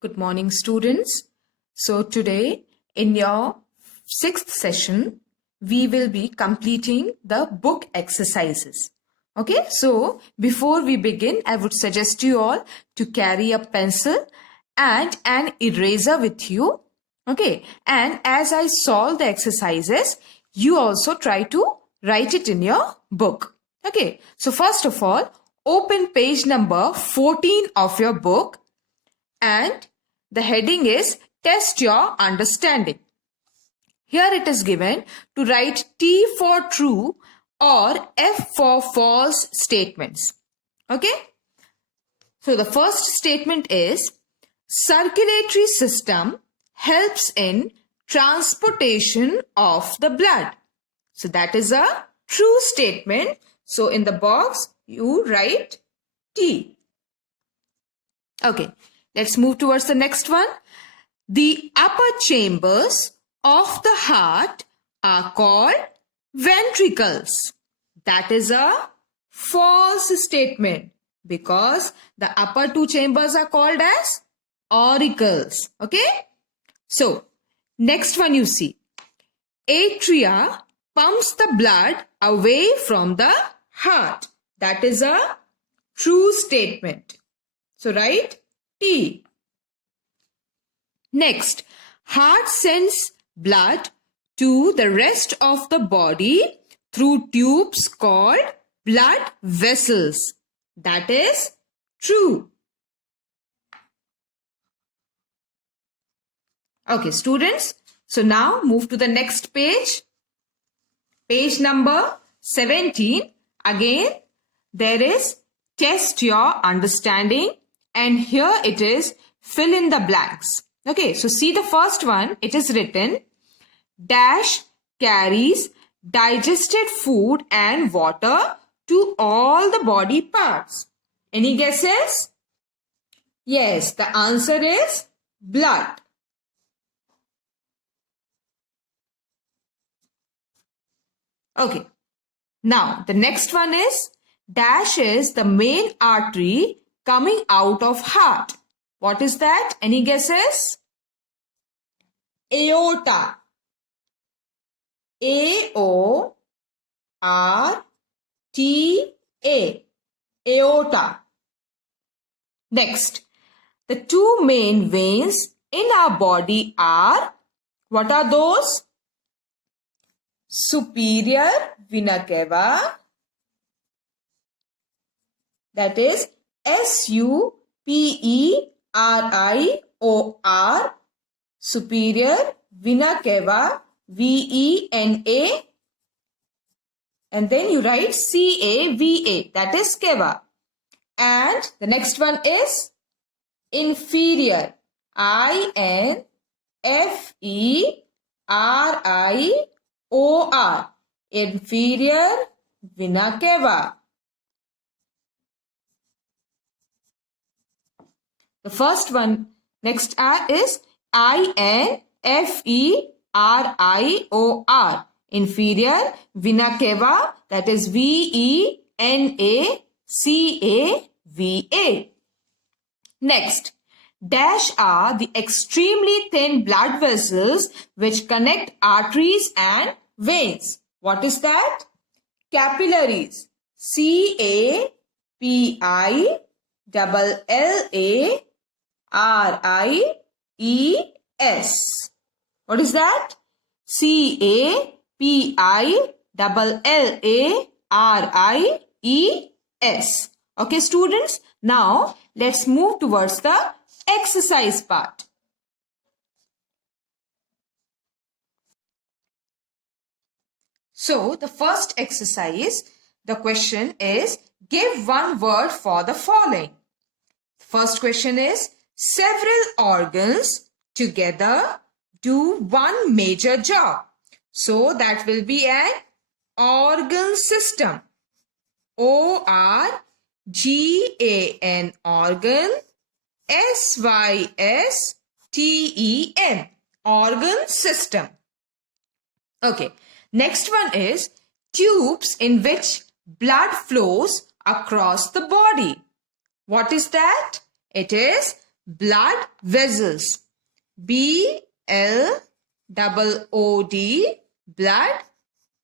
Good morning, students. So today in your 6th session, we will be completing the book exercises. Okay, so before we begin, I would suggest you all to carry a pencil and an eraser with you. Okay, and as I solve the exercises, you also try to write it in your book. Okay, so first of all, open page number 14 of your book. And the heading is Test Your Understanding. Here it is given to write T for true or F for false statements. Okay? So the first statement is circulatory system helps in transportation of the blood. So that is a true statement. So in the box you write T. Okay. Let's move towards the next one. The upper chambers of the heart are called ventricles. That is a false statement because the upper two chambers are called as auricles. Okay? So, next one you see. Atria pumps the blood away from the heart. That is a true statement. So, write T. Next, heart sends blood to the rest of the body through tubes called blood vessels. That is true. Okay, students. So now move to the next page. Page number 17. Again, there is Test Your Understanding. And here it is fill in the blanks. Okay, so see the first one. It is written dash carries digested food and water to all the body parts. Any guesses? Yes, the answer is blood. Okay, now the next one is dash is the main artery coming out of heart. What is that? Any guesses? Aorta. A-O-R-T-A. Aorta. Next, the two main veins in our body are, what are those? Superior vena cava. That is S-U-P-E-R-I-O-R, superior vena cava, V-E-N-A, and then you write C-A-V-A, that is cava. And the next one is inferior, I-N-F-E-R-I-O-R, inferior vena cava. The first one next is I-N-F-E-R-I-O-R. Inferior vena cava, that is V-E-N-A-C-A-V-A. Next, dash are the extremely thin blood vessels which connect arteries and veins. What is that? Capillaries. C-A-P-I-L-L-A-R-I-E-S. What is that? C-A-P-I-L-L-A-R-I-E-S. Okay, students. Now, let's move towards the exercise part. So, the first exercise, the question is, give one word for the following. First question is, several organs together do one major job. So that will be an organ system. O-R-G-A-N, organ, S-Y-S-T-E-M, organ system. Okay, next one is tubes in which blood flows across the body. What is that? It is blood vessels. B-L-O-O-D, blood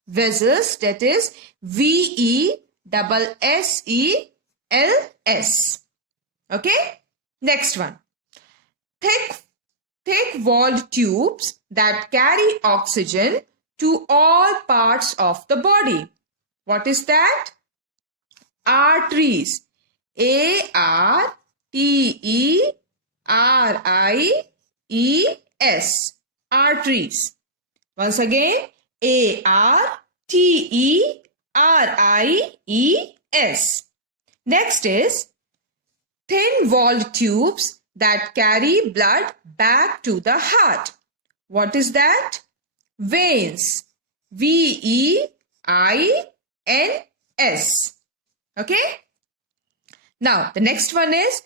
vessels, that is V-E-S-S-E-L-S. Okay? Next one. Thick-walled tubes that carry oxygen to all parts of the body. What is that? Arteries. A-R-T-E-R-I-E-S. Arteries. Once again, A-R-T-E-R-I-E-S. Next is thin-walled tubes that carry blood back to the heart. What is that? Veins. V-E-I-N-S. Okay? Now, the next one is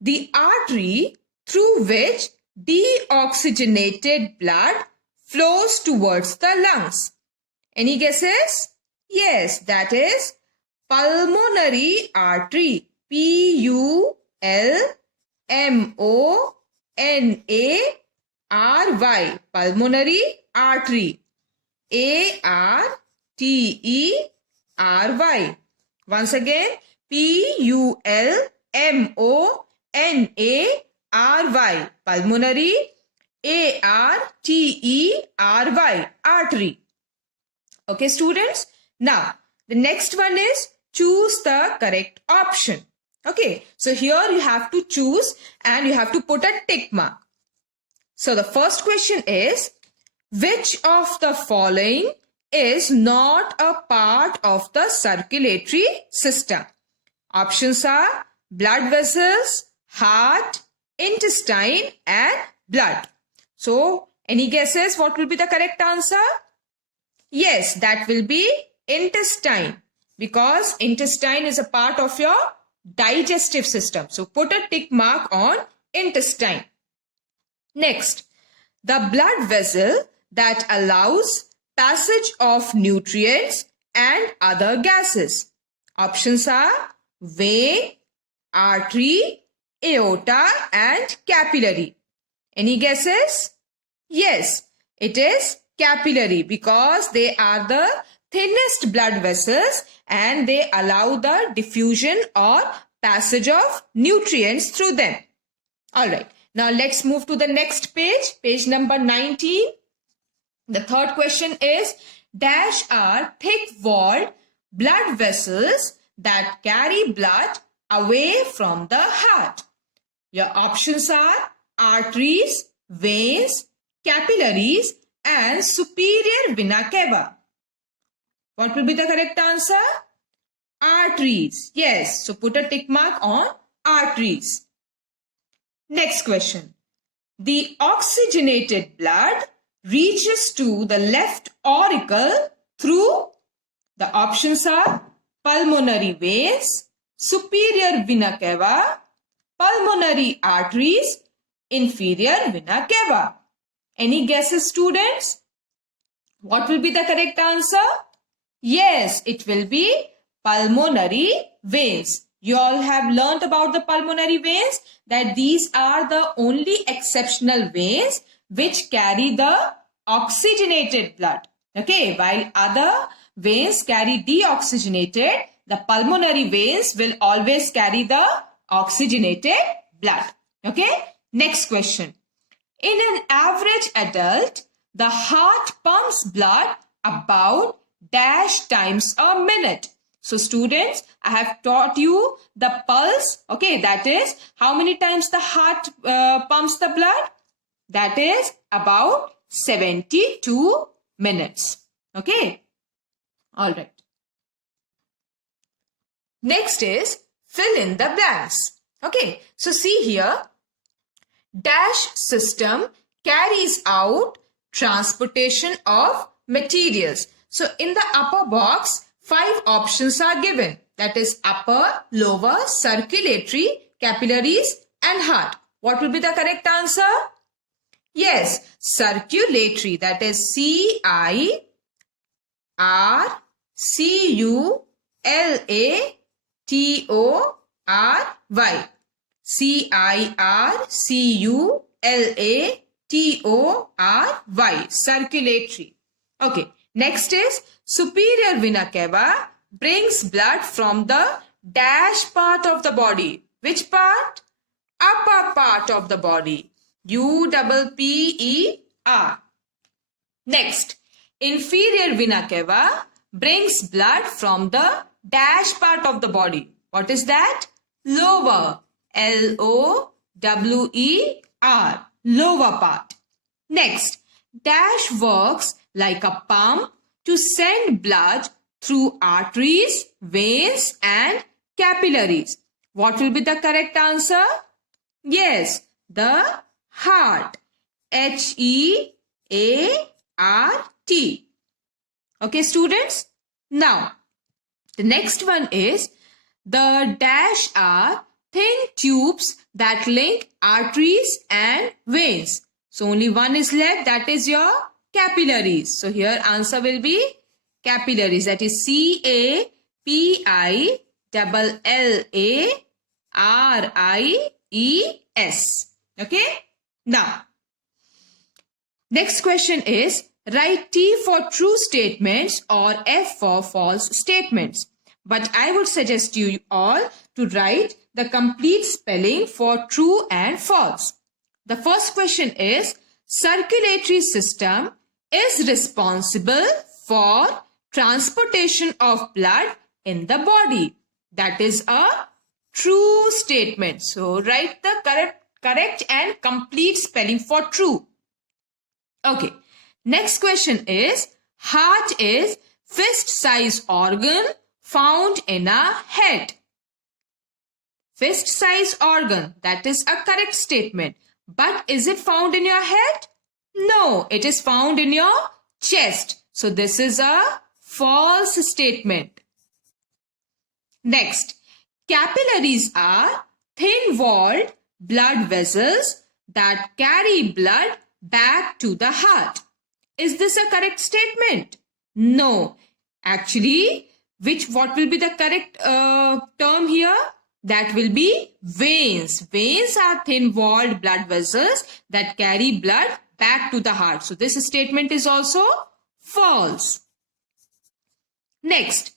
the artery through which deoxygenated blood flows towards the lungs. Any guesses? Yes, that is pulmonary artery. P-U-L-M-O-N-A-R-Y. Pulmonary artery. A-R-T-E-R-Y. Once again, P-U-L-M-O-N-A-R-Y. Pulmonary, A-R-T-E-R-Y. Artery. Okay, students. Now, the next one is choose the correct option. Okay, so here you have to choose and you have to put a tick mark. So the first question is, which of the following is not a part of the circulatory system? Options are blood vessels, heart, intestine and blood. So, any guesses what will be the correct answer? Yes, that will be intestine, because intestine is a part of your digestive system. So, put a tick mark on intestine. Next, the blood vessel that allows passage of nutrients and other gases. Options are vein, artery, aorta and capillary. Any guesses? Yes, it is capillary, because they are the thinnest blood vessels and they allow the diffusion or passage of nutrients through them. Alright, now let's move to the next page, page number 19. The third question is, dash are thick-walled blood vessels that carry blood away from the heart. Your options are arteries, veins, capillaries and superior vena cava. What will be the correct answer? Arteries. Yes, so put a tick mark on arteries. Next question. The oxygenated blood reaches to the left auricle through, the options are pulmonary veins, superior vena cava, pulmonary arteries, inferior vena cava. Any guesses, students? What will be the correct answer? Yes, it will be pulmonary veins. You all have learnt about the pulmonary veins, that these are the only exceptional veins which carry the oxygenated blood. Okay, while other veins carry deoxygenated, the pulmonary veins will always carry the oxygenated blood. Okay, next question. In an average adult, the heart pumps blood about dash times a minute. So students, I have taught you the pulse. Okay, that is how many times the heart pumps the blood? That is about 72 minutes. Okay. All right. Next is fill in the blanks. Okay. So see here. Dash system carries out transportation of materials. So in the upper box, 5 options are given. That is upper, lower, circulatory, capillaries and heart. What will be the correct answer? Yes, circulatory. That is C-I-R-C-U-L-A-T-O-R-Y. C-I-R-C-U-L-A-T-O-R-Y. Circulatory. Okay. Next is superior vena cava brings blood from the dash part of the body. Which part? Upper part of the body. U-P-P-E-R. Next, inferior vena cava brings blood from the dash part of the body. What is that? Lower. L-O-W-E-R. Lower part. Next, dash works like a pump to send blood through arteries, veins and capillaries. What will be the correct answer? Yes, the heart. H-E-A-R-T. Okay, students? Now, the next one is the dash are thin tubes that link arteries and veins. So, only one is left, that is your capillaries. So, here answer will be capillaries, that is C-A-P-I-L-L-A-R-I-E-S. Okay? Now, next question is, write T for true statements or F for false statements. But I would suggest you all to write the complete spelling for true and false. The first question is, circulatory system is responsible for transportation of blood in the body. That is a true statement. So, write the correct and complete spelling for true. Okay. Next question is, heart is fist-sized organ found in a head. Fist-sized organ, that is a correct statement. But is it found in your head? No, it is found in your chest. So this is a false statement. Next, capillaries are thin-walled blood vessels that carry blood back to the heart. Is this a correct statement? No. Actually, what will be the correct term here? That will be veins. Veins are thin-walled blood vessels that carry blood back to the heart. So this statement is also false. Next,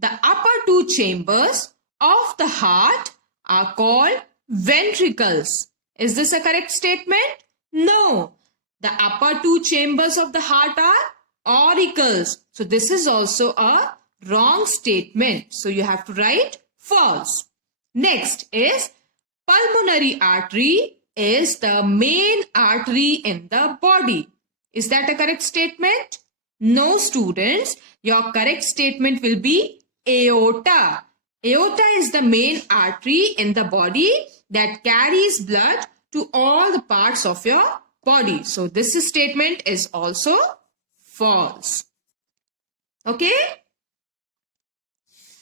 the upper two chambers of the heart are called ventricles. Is this a correct statement? No. The upper two chambers of the heart are auricles. So this is also a wrong statement. So you have to write false. Next is pulmonary artery is the main artery in the body. Is that a correct statement? No, students. Your correct statement will be aorta. Aorta is the main artery in the body that carries blood to all the parts of your body. So this statement is also false. Okay?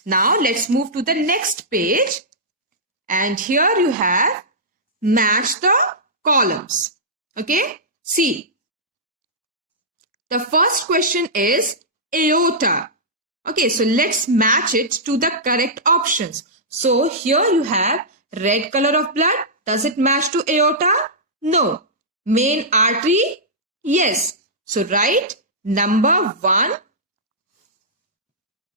Now let's move to the next page. And here you have match the columns. Okay? See. The first question is aorta. Okay, so let's match it to the correct options. So here you have red color of blood. Does it match to aorta? No. Main artery? Yes. So write number 1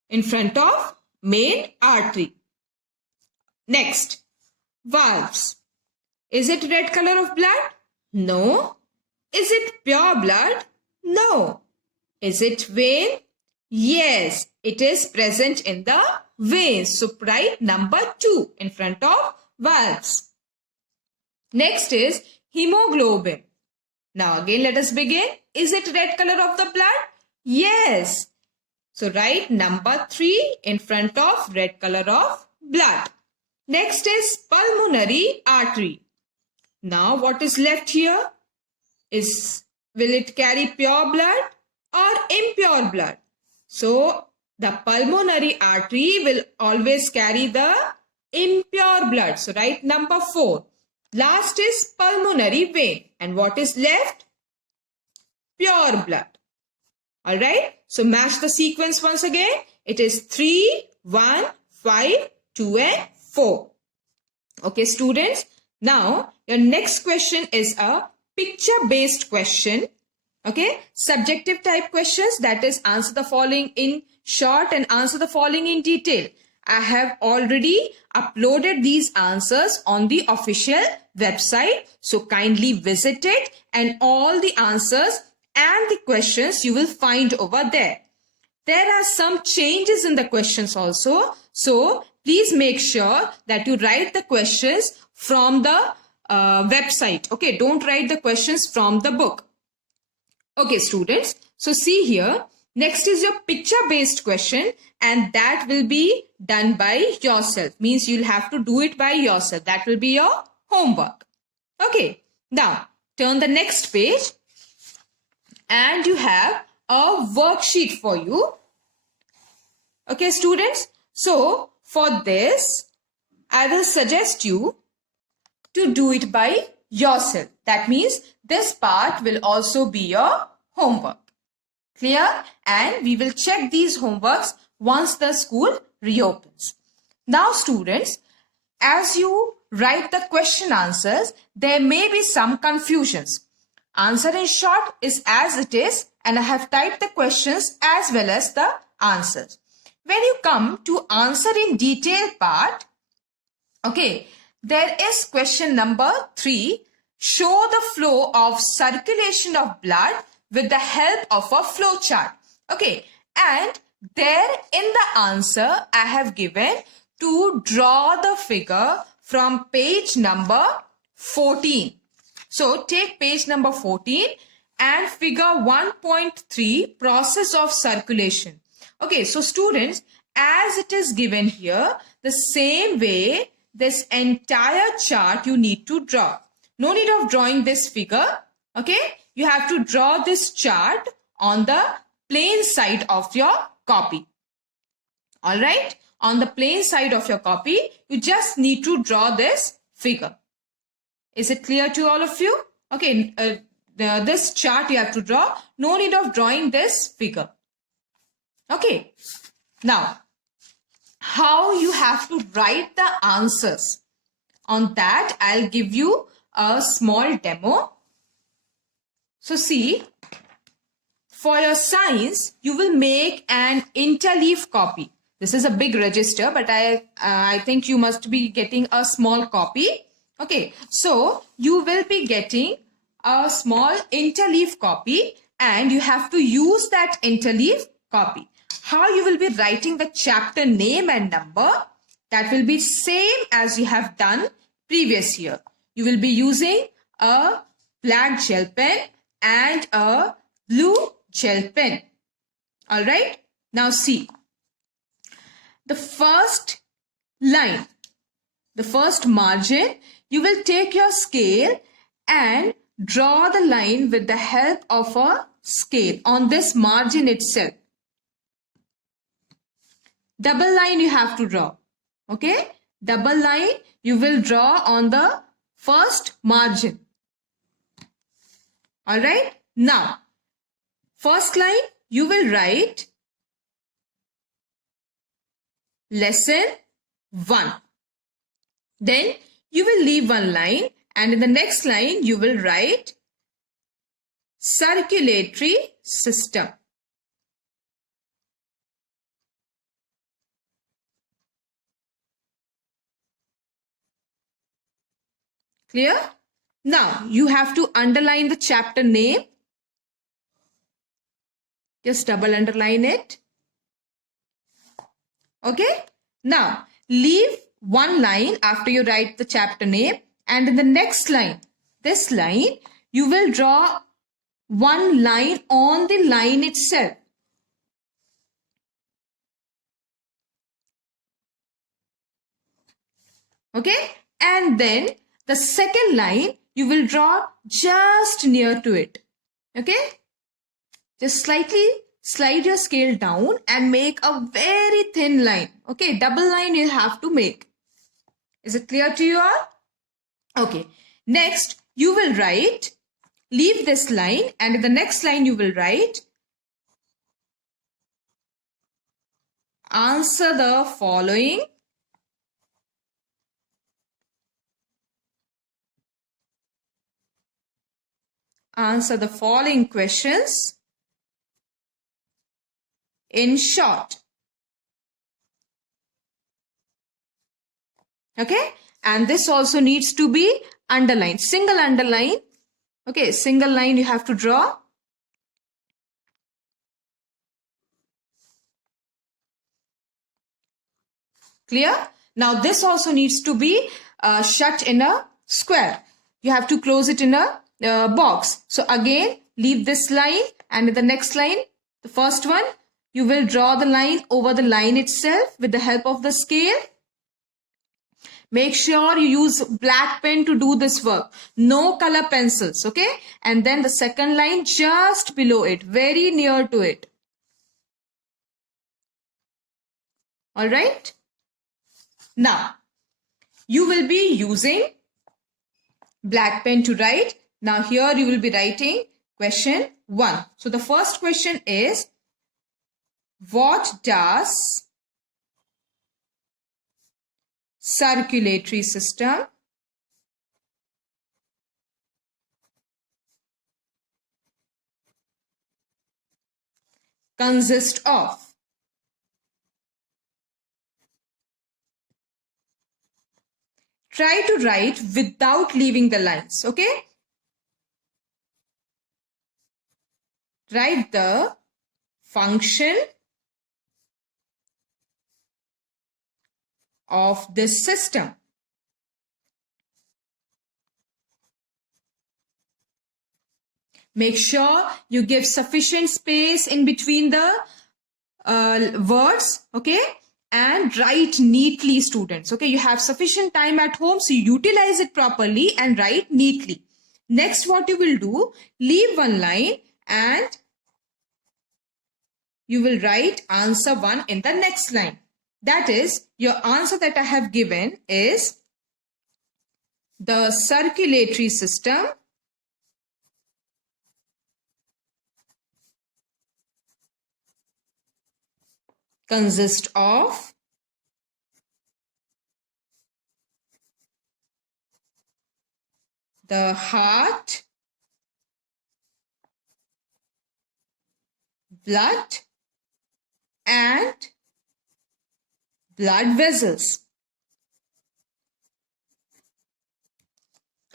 in front of main artery. Next, valves. Is it red color of blood? No. Is it pure blood? No. Is it vein? Yes, it is present in the veins. So write number 2 in front of valves. Next is hemoglobin. Now again let us begin. Is it red color of the blood? Yes. So write number 3 in front of red color of blood. Next is pulmonary artery. Now what is left here? Will it carry pure blood or impure blood? So the pulmonary artery will always carry the impure blood. So write number 4. Last is pulmonary vein. And what is left? Pure blood. Alright. So match the sequence once again. It is 3, 1, 5, 2 and 4. Okay students. Now, your next question is a picture-based question. Okay, subjective type questions, that is answer the following in short and answer the following in detail. I have already uploaded these answers on the official website. So kindly visit it and all the answers and the questions you will find over there. There are some changes in the questions also. So please make sure that you write the questions from the website. Okay, don't write the questions from the book. Okay, students. So see here. Next is your picture-based question, and that will be done by yourself. Means you'll have to do it by yourself. That will be your homework. Okay. Now, turn the next page and you have a worksheet for you. Okay, students. So, for this, I will suggest you to do it by yourself. That means this part will also be your homework. Clear? And we will check these homeworks once the school reopens. Now students, as you write the question answers, there may be some confusions. Answer in short is as it is, and I have typed the questions as well as the answers. When you come to answer in detail part, okay, there is question number 3. Show the flow of circulation of blood with the help of a flow chart. Okay, and there in the answer I have given to draw the figure from page number 14. So take page number 14 and figure 1.3 process of circulation. Okay, so students, as it is given here, the same way this entire chart you need to draw. No need of drawing this figure. Okay, you have to draw this chart on the plain side of your copy. All right, on the plain side of your copy, you just need to draw this figure. Is it clear to all of you? Okay, this chart you have to draw. No need of drawing this figure. Okay, now how you have to write the answers. On that, I'll give you a small demo. So see, for your science, you will make an interleaf copy. This is a big register, but I think you must be getting a small copy. Okay, so you will be getting a small interleaf copy and you have to use that interleaf copy. How you will be writing the chapter name and number, that will be same as you have done previous year. You will be using a black gel pen and a blue gel pen. All right. Now see, the first line, the first margin, you will take your scale and draw the line with the help of a scale on this margin itself. Double line you have to draw. Okay, double line you will draw on the first margin. All right, now first line you will write lesson 1. Then you will leave one line and in the next line you will write circulatory system. Clear? Now you have to underline the chapter name. Just double underline it. Okay. Now leave one line after you write the chapter name, and in the next line, this line, you will draw one line on the line itself. Okay. And then the second line you will draw just near to it. Okay. Just slightly slide your scale down and make a very thin line. Okay. Double line you'll have to make. Is it clear to you all? Okay. Next, you will write, leave this line and in the next line you will write, answer the following answer the following questions in short. Okay, and this also needs to be underlined, single underline. Okay, single line you have to draw. Clear? Now this also needs to be shut in a square. You have to close it in a box. So again, leave this line, and in the next line, the first one, you will draw the line over the line itself with the help of the scale. Make sure you use black pen to do this work. No color pencils, okay? And then the second line just below it, very near to it. All right? Now, you will be using black pen to write. Now here you will be writing question 1. So the first question is, what does circulatory system consist of? Try to write without leaving the lines, okay? Write the function of this system. Make sure you give sufficient space in between the words, okay? And write neatly, students, okay? You have sufficient time at home, so you utilize it properly and write neatly. Next, what you will do, leave one line and you will write answer 1 in the next line. That is, your answer that I have given is the circulatory system consists of the heart, blood, and blood vessels.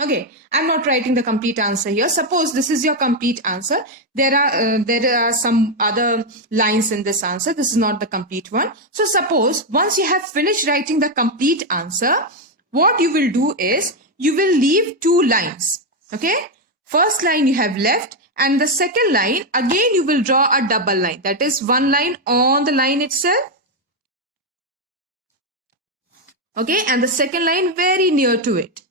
Okay, I'm not writing the complete answer here. Suppose this is your complete answer. There are some other lines in this answer. This is not the complete one. So suppose once you have finished writing the complete answer, what you will do is you will leave 2 lines. Okay, first line you have left, and the second line again you will draw a double line. That is one line on the line itself. Okay, and the second line very near to it.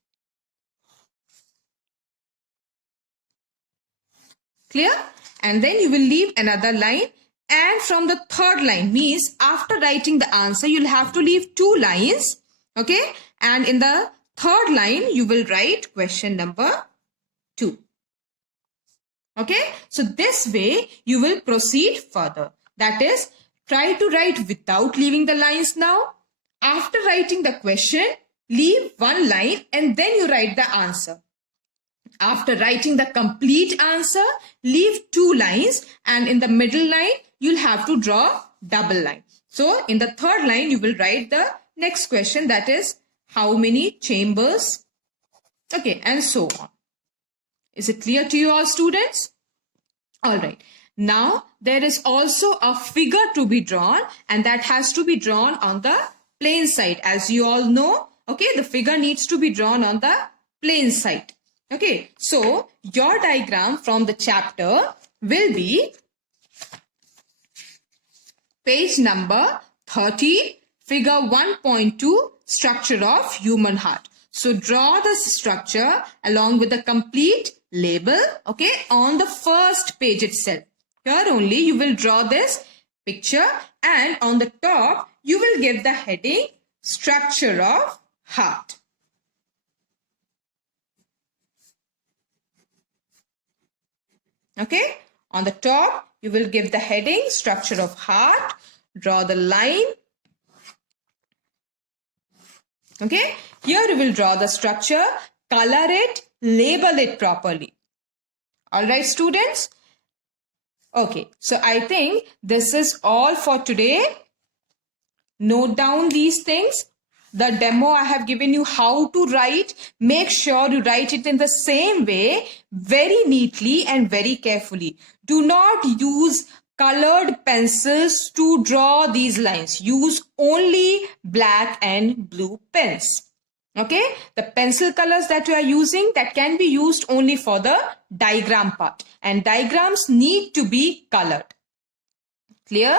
Clear? And then you will leave another line, and from the third line, means after writing the answer you'll have to leave 2 lines, okay? And in the third line you will write question number 2. Okay, so this way you will proceed further. That is, try to write without leaving the lines now. After writing the question, leave 1 line and then you write the answer. After writing the complete answer, leave 2 lines, and in the middle line, you'll have to draw double line. So, in the third line, you will write the next question, that is, how many chambers? Okay, and so on. Is it clear to you all, students? All right. Now, there is also a figure to be drawn, and that has to be drawn on the plain side. As you all know, okay, the figure needs to be drawn on the plain side. Okay, so your diagram from the chapter will be page number 30, figure 1.2, structure of human heart. So draw the structure along with the complete label, okay, on the first page itself. Here only you will draw this picture, and on the top you will give the heading structure of heart. Okay, on the top, you will give the heading, structure of heart, draw the line. Okay, here you will draw the structure, color it, label it properly. All right, students? Okay, so I think this is all for today. Note down these things. The demo I have given you how to write. Make sure you write it in the same way, very neatly and very carefully. Do not use colored pencils to draw these lines. Use only black and blue pens. Okay, the pencil colors that you are using, that can be used only for the diagram part, and diagrams need to be colored. Clear?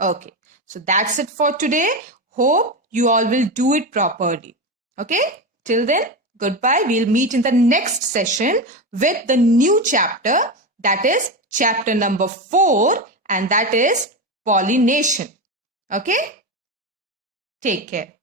Okay, so that's it for today. Hope you all will do it properly. Okay, till then, goodbye. We'll meet in the next session with the new chapter, that is chapter number 4, and that is pollination. Okay, take care.